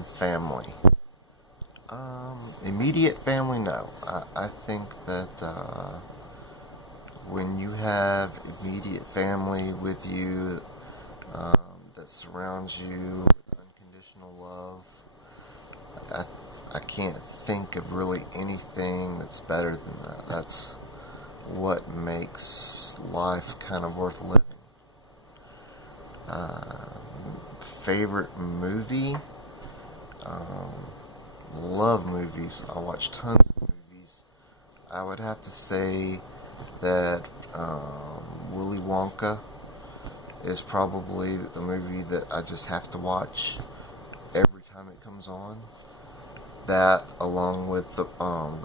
and family. Immediate family, no. I think that when you have immediate family with you that surrounds you with unconditional love, I can't think of really anything that's better than that. That's what makes life kind of worth living. Favorite movie? Love movies. I watch tons of movies. I would have to say that Willy Wonka is probably a movie that I just have to watch every time it comes on. That, along with the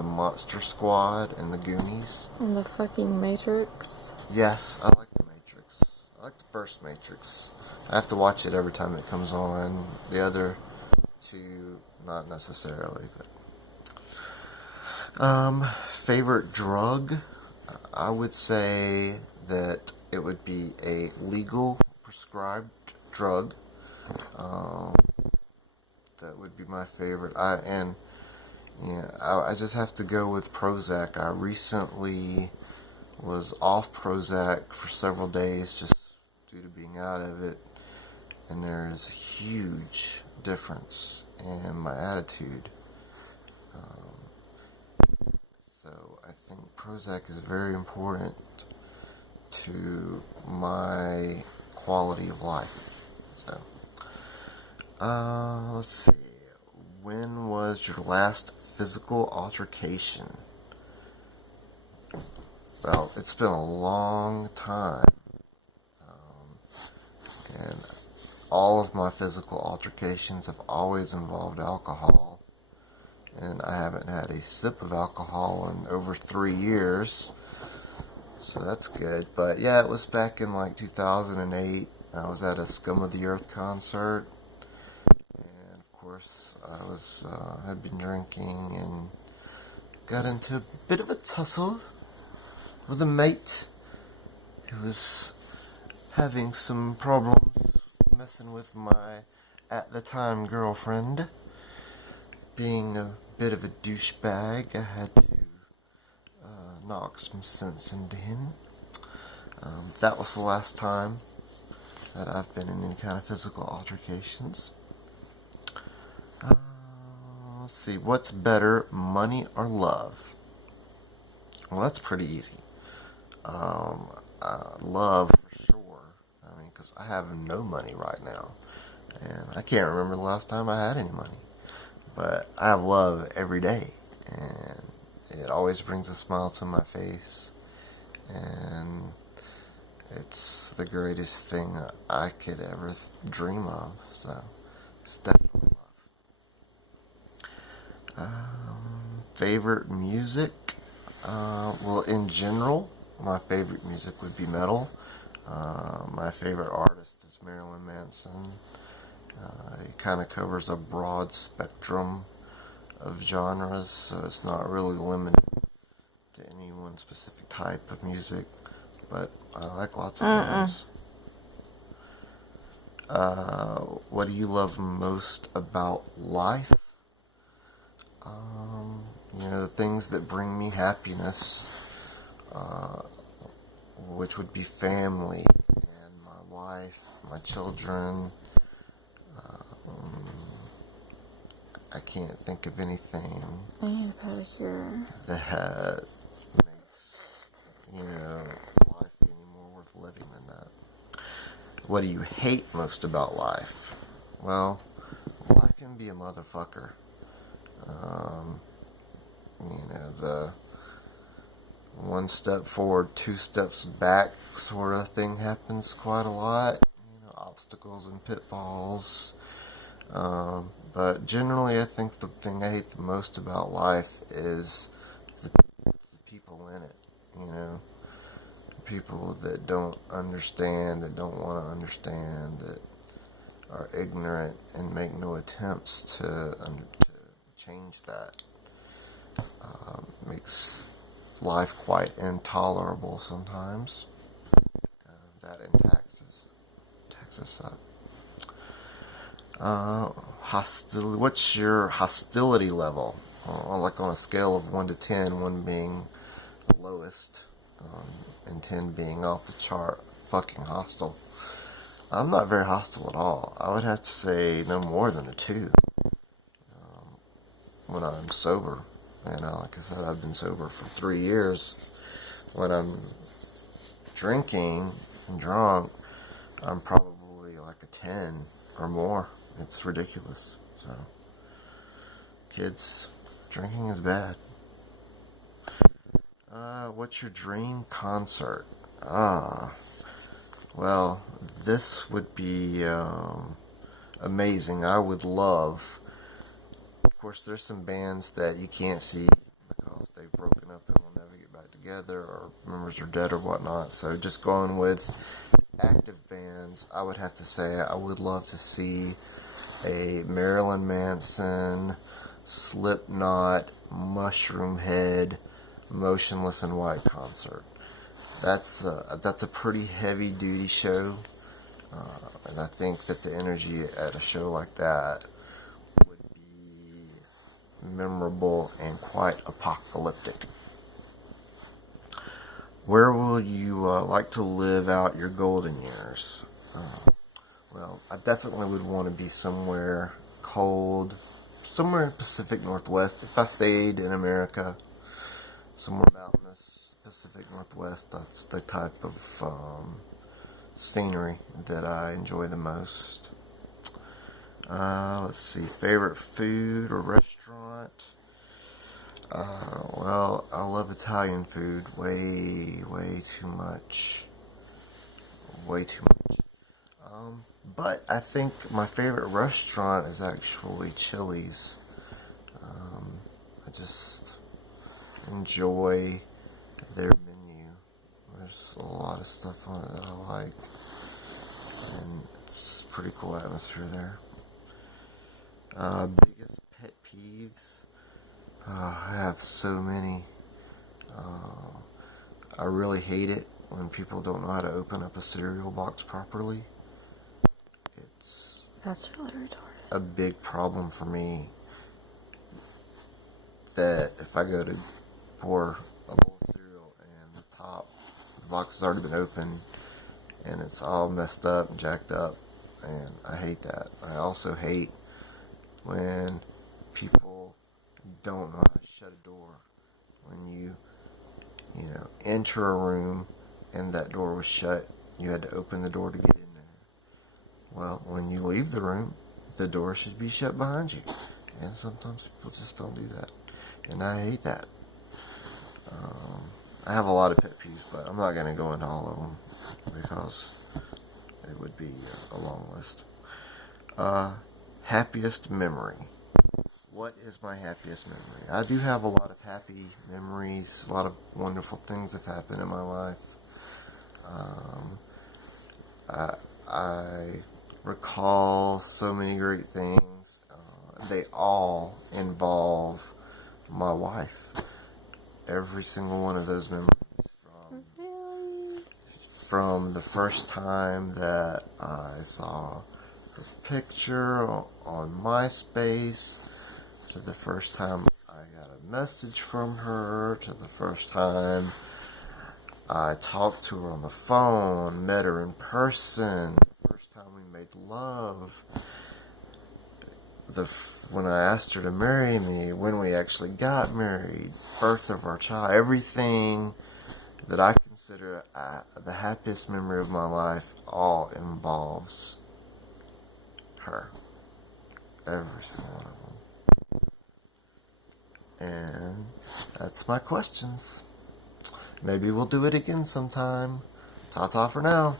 Monster Squad and the Goonies. And the fucking Matrix. Yes, I like the Matrix. I like the first Matrix. I have to watch it every time it comes on. The other two, not necessarily. But. Favorite drug? I would say that it would be a legal prescribed drug. That would be my favorite. I just have to go with Prozac. I recently was off Prozac for several days just due to being out of it, and there's a huge difference in my attitude. So I think Prozac is very important to my quality of life. So, let's see. When was your last physical altercation? Well, it's been a long time. And all of my physical altercations have always involved alcohol. And I haven't had a sip of alcohol in over 3 years. So that's good. But yeah, it was back in like 2008. I was at a Scum of the Earth concert. And of course, I had been drinking and got into a bit of a tussle with a mate who was having some problems messing with my, at the time, girlfriend. Being a bit of a douchebag, I had to knock some sense into him. That was the last time that I've been in any kind of physical altercations. Let's see, what's better, money or love? Well, that's pretty easy. Love for sure. I mean, because I have no money right now, and I can't remember the last time I had any money. But I have love every day, and it always brings a smile to my face, and it's the greatest thing I could ever dream of. So it's definitely love. Favorite music? Well, in general, my favorite music would be metal. My favorite artist is Marilyn Manson. He kind of covers a broad spectrum of genres, so it's not really limited to any one specific type of music, but I like lots of bands. What do you love most about life? The things that bring me happiness, which would be family and my wife, my children. I can't think of anything that makes, life any more worth living than that. What do you hate most about life? Well, life can be a motherfucker. The one step forward, 2 steps back sort of thing happens quite a lot. Obstacles and pitfalls. But generally, I think the thing I hate the most about life is the people in it. People that don't understand, that don't want to understand, that are ignorant and make no attempts to change that. Makes life quite intolerable sometimes. That and taxes. Taxes suck. Hostility. What's your hostility level? Like on a scale of 1 to 10, 1 being the lowest, and 10 being off the chart, fucking hostile. I'm not very hostile at all. I would have to say no more than a 2 when I'm sober. And like I said, I've been sober for 3 years. When I'm drinking and drunk, I'm probably like a 10 or more. It's ridiculous. So, kids, drinking is bad. What's your dream concert? Well, this would be amazing. I would love. Of course, there's some bands that you can't see because they've broken up and will never get back together, or members are dead or whatnot. So, just going with active bands, I would have to say I would love to see a Marilyn Manson, Slipknot, Mushroomhead, Motionless in White concert. That's a pretty heavy duty show, and I think that the energy at a show like that would be memorable and quite apocalyptic. Where will you like to live out your golden years? Well, I definitely would want to be somewhere cold, somewhere in the Pacific Northwest. If I stayed in America, somewhere mountainous, Pacific Northwest, that's the type of scenery that I enjoy the most. Let's see, favorite food or restaurant? Well, I love Italian food way too much. Way too much. But I think my favorite restaurant is actually Chili's. I just enjoy their menu. There's a lot of stuff on it that I like, and it's just a pretty cool atmosphere there. Biggest pet peeves? I have so many. I really hate it when people don't know how to open up a cereal box properly. That's really retarded. A big problem for me that if I go to pour a bowl of cereal and the box has already been opened and it's all messed up and jacked up, and I hate that. I also hate when people don't know how to shut a door. When you enter a room and that door was shut, you had to open the door to get in there. Well, when you leave the room, the door should be shut behind you. And sometimes people just don't do that. And I hate that. I have a lot of pet peeves, but I'm not going to go into all of them because it would be a long list. Happiest memory. What is my happiest memory? I do have a lot of happy memories. A lot of wonderful things have happened in my life. I recall so many great things. They all involve my wife. Every single one of those memories, from the first time that I saw her picture on MySpace, to the first time I got a message from her, to the first time I talked to her on the phone, met her in person, the first time we made love, when I asked her to marry me, when we actually got married, birth of our child, everything that I consider the happiest memory of my life all involves her. Every single one of them. And that's my questions. Maybe we'll do it again sometime. Ta-ta for now.